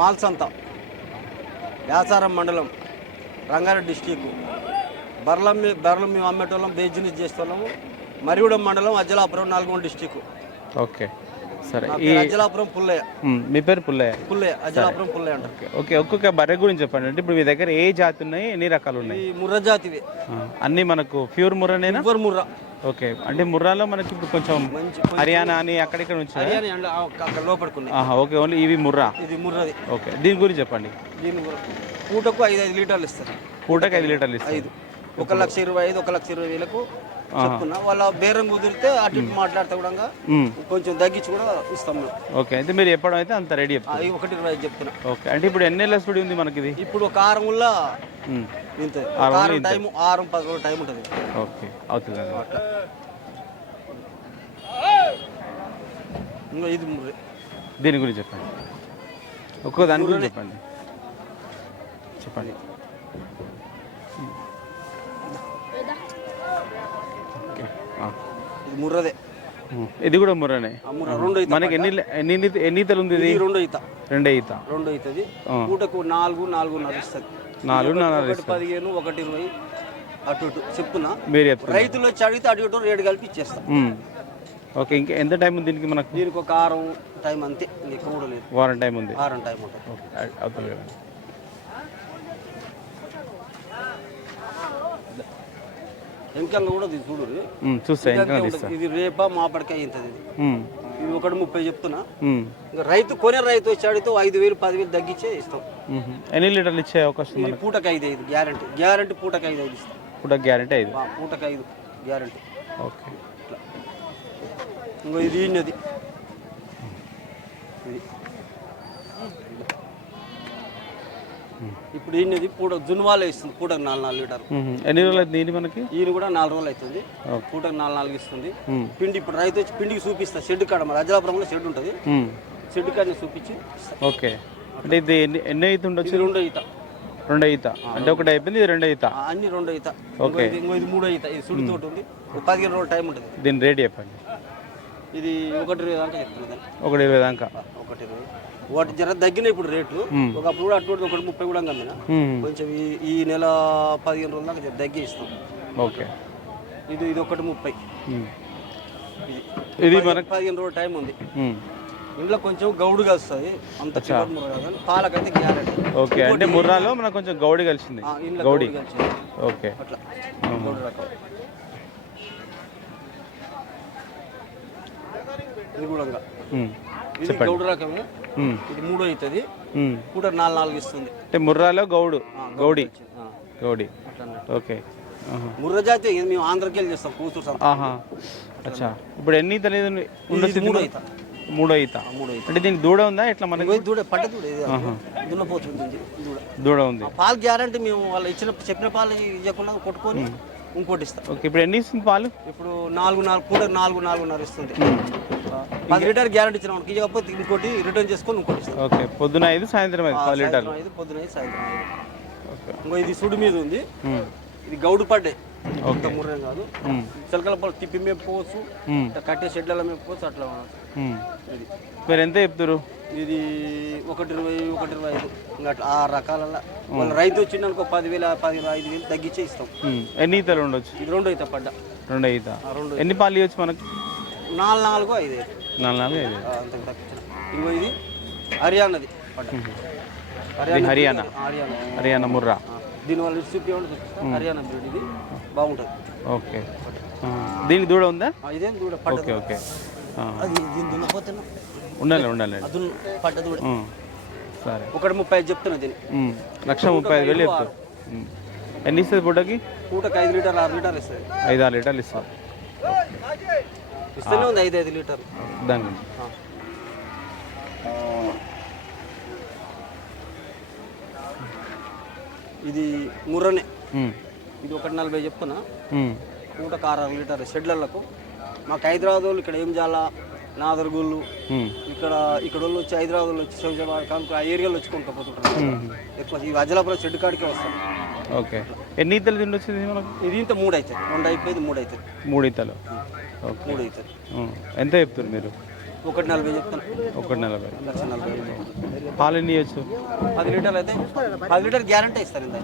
మాల్సంత, యాసారం మండలం, రంగారెడ్డి డిస్టిక్. బర్రెలు మేము అమ్మేటోళ్ళం, బిజినెస్ చేసేవాళ్ళము. మరిగూడెం మండలం, అజ్జలాపురం, నల్గొండ డిస్టిక్. ఓకే సరే. ఈ అజ్జలాపురం పుల్లయ్య. మీ పేరు పుల్లయ్య? పుల్లయ్య, అజ్జలాపురం పుల్లయ్య అంటారు. ఓకే, ఒక్కొక్క బర్రె గురించి చెప్పండి. అంటే ఇప్పుడు మీ దగ్గర ఏ జాతి ఉన్నాయి, ఎన్ని రకాలు ఉన్నాయి? ఈ ముర్రా జాతివి అన్నీ మనకు ప్యూర్ ముర్రానేనా? ప్యూర్ ముర్రా. ఓకే, అంటే ముర్రాలో మనకి ఇప్పుడు కొంచెం హర్యానా అని అక్కడిక్కడ నుంచి అక్కడ లోపడుకున్నాయి. ఓకే, ఓన్లీ ఇవి ముర్రా. ఇది ముర్రాది. ఓకే, దీని గురించి చెప్పండి. దీని పూటకు 5 లీటర్లు ఇస్తారు. పూటకు 5 లీటర్లు ఇస్తారు. 1,25,000, 1,20,000 చెప్తున్నా. వాళ్ళ బేరం కుదిరితే అటు ఇటు మాట్లాడితే కూడా కొంచెం తగ్గించి కూడా ఇస్తాం. ఓకే, అయితే మీరు చెప్పడం అయితే అంత రెడీ. 1,20,000 చెప్తున్నా. ఓకే, అంటే ఇప్పుడు ఎన్ని నెలల స్టూడియో ఉంది మనకి? ఇది ఇప్పుడు ఒక 6 నెలల టైం, 6-10 రోజుల టైం ఉంటుంది. ఓకే, అవుతుంది. ఇంకా ఇది దీని గురించి చెప్పండి, ఒక్కో దాని గురించి చెప్పండి. ఇది ముర్రదే. ఇది కూడా ముర్రనే. మనకి ఎన్ని ఈతలు ఉంది? ఇది 2 ఈత. 2 ఈత. 2 ఈతది. పూటకు 4-4.5 ఇస్తుంది. 4-4 15, 1,20 అటు ఇటు చెప్తున్నా. మీరు చెప్తారు, రైతులు వచ్చి అడిగితే అటు ఇటు రేటు కలిపి ఇచ్చేస్తాం. ఓకే, ఇంకా ఎంత టైం ఉంది దీనికి? మనకు దీనికి ఒక 6 టైం అంతే, ఎక్కువ కూడా లేదు. వారం టైం ఉంది. 6 టైం ఉంటుంది. అవుతుంది కదా. ఎంకంగా కూడా చూడు, చూస్తే ఇది రేపా మాపడికాయ ఇంతది. ఇది 1,30 చెప్తున్నా. ఇంకా రైతు వచ్చి అడిగితే 5,000, 10,000 తగ్గించే ఇస్తాం. ఎన్ని లీటర్లు ఇచ్చే అవకాశం? పూటకు 5 గ్యారంటీ. పూటకు 5 ఇస్తాం. పూటకు గ్యారంటీ 5. పూటకు 5 గ్యారంటీ. ఓకే, ఇంకో ఇది ఈయనది. ఇప్పుడు ఈయనది జున్వాలే ఇస్తుంది. పూటకు 4 లీటర్లు. ఎన్ని రోజులు అవుతుంది మనకి? ఈయన కూడా 4 రోజులు అవుతుంది. పూటకు 4 ఇస్తుంది. పిండి ఇప్పుడు రైతు వచ్చి పిండికి చూపిస్తా. షెడ్ కాడ, మన అజ్జలాపురంలో షెడ్ ఉంటుంది. షెడ్ కాడని చూపించి. ఓకే, అంటే ఇది ఎన్ని ఈత ఉండొచ్చు? 2 ఈత. 2 ఈత అంటే ఒకటి అయిపోయింది, ఇది 2 ఈత. అన్ని 2 ఈత. ఓకే, ఇది 3 ఈత. ఇది సుడి తోటి ఉంది. 15 రోజుల టైం ఉంటుంది. దీని రేట్ చెప్పండి. ఇది 1,20 దాకా చెప్తుంది. 1,20 దాకా. 1,20. వాటి జర తగ్గిన ఇప్పుడు రేట్లు. ఒకప్పుడు కూడా అటు 1,30 కూడా అమ్మిన. కొంచెం ఈ నెల 15 రోజుల దాకా తగ్గి ఇస్తాం. ఓకే, ఇది 1,30. ఇది మనకి 15 రోజుల టైం ఉంది. ఇంట్లో కొంచెం గౌడుగా వస్తుంది. అంత పాలకైతే గ్యారెంటీ. ఓకే, అంటే ముర్రాలో మనకు కొంచెం గౌడి కలిసింది. గౌడి. ఓకే, అట్లా గౌడు రకం. ఇది కూడా ఇది గౌడు రకమే. ఇది 3 అవుతుంది. కూడా 4 ఇస్తుంది. అంటే ముర్రాలో గౌడి. ఓకే, ముర్రా జాతి. ఇది మేము ఆంధ్రకి వెళ్ళి చేస్తాం. కూతురు. అచ్చా, ఇప్పుడు ఎన్ని ఈత లేదు? 3 ఈత. 3 ఈత. అంటే దీనికి దూడ ఉందా? ఎట్లా మనకి? దూడ పట్ట దూడ దున్నపోతుంది. దూడ ఉంది. పాలు గ్యారంటీ. మేము వాళ్ళు చెప్పిన పాలు ఇవ్వకుండా కొట్టుకొని ఇంకోటి ఇస్తాం. ఓకే, ఇప్పుడు ఎన్ని ఇస్తుంది పాలు? ఇప్పుడు 4 పూట 4-4.5 ఇస్తుంది. 10 లీటర్ గ్యారంటీ ఇచ్చిన మనకి. ఇవ్వకపోతే ఇంకోటి రిటర్న్ చేసుకొని ఇంకోటి ఇస్తాం. ఓకే, పొద్దున 5, సాయంత్రం 5. 10 లీటర్లు. పొద్దున 5, సాయంత్రం 5. ఇంకో ఇది సుడి మీద ఉంది. ఇది గౌడు పడ్డే. ముర్రే కాదు. చిలకల పాలు తిప్పి మేపుకోవచ్చు, కట్టే షెడ్లలో మేపుకోవచ్చు. అట్లా ఇది మీరు ఎంత చెప్తారు? ఇది 1,20, 1,25 ఇంకా అట్లా 6 రకాల. వాళ్ళ రైతు వచ్చిందనుకో 10,000, 5,000 తగ్గించే ఇస్తాం. ఎన్ని ఈతలు ఉండొచ్చు? ఇది 2 ఈత పడ్డ. 2 ఈత. ఎన్ని పాలు ఇవ్వచ్చు మనకి? 4, 5. 4, 5. అంతకు తగ్గించిన. ఇంకో ఇది హర్యానాది పడ్డ. హర్యానా ముర్రా. దీనివల్ల హర్యానా బ్రీడ్. ఇది బాగుంటుంది. ఓకే, దీనికి దూడ ఉందా? ఇదేం దూడ పడ్డ. Okay, okay. అది దీని దున్నపోతున్నా. ఉండాలి. అది పడ్డ దూడ. సరే, 1,30 చెప్తున్నా. దీన్ని 1,35,000 చెప్తారు. ఎన్ని ఇస్తుంది పూటకి? పూటకి 5 లీటర్, 6 లీటర్ ఇస్తుంది. 5-6 లీటర్లు ఇస్తారు. ఇస్తూనే ఉంది 5 లీటర్లు. దాని గురించి ఇది ముర్రనే. ఇది 1,40 చెప్తున్నా. పూటకు 6 లీటర్ షెడ్లకు. మాకు హైదరాబాద్ వాళ్ళు ఇక్కడ ఏం చాలా నాదర్గూళ్ళు ఇక్కడ వాళ్ళు వచ్చి హైదరాబాద్ వాళ్ళు వచ్చి శంషాబాద్ కానుక ఆ ఏరియాలో వచ్చి కొనుక్కపోతుంటారు ఎక్కువ. ఈ అజ్జలాపురం షెడ్ కాడికే వస్తాం. ఓకే, ఎన్ని ఈతలు తిండొచ్చింది మనకు? ఇది ఇంత 3 అవుతుంది. 2 అయిపోయింది. 3 అవుతుంది. 3 ఈతలు. 3 అవుతుంది. ఎంత చెప్తారు మీరు? 1.40 చెప్తాను. 1.40. 1,40,000. పాలు ఎన్ని ఇవ్వచ్చు? 10 లీటర్లు అయితే 10 లీటర్ గ్యారంటీ ఇస్తారు ఇంత.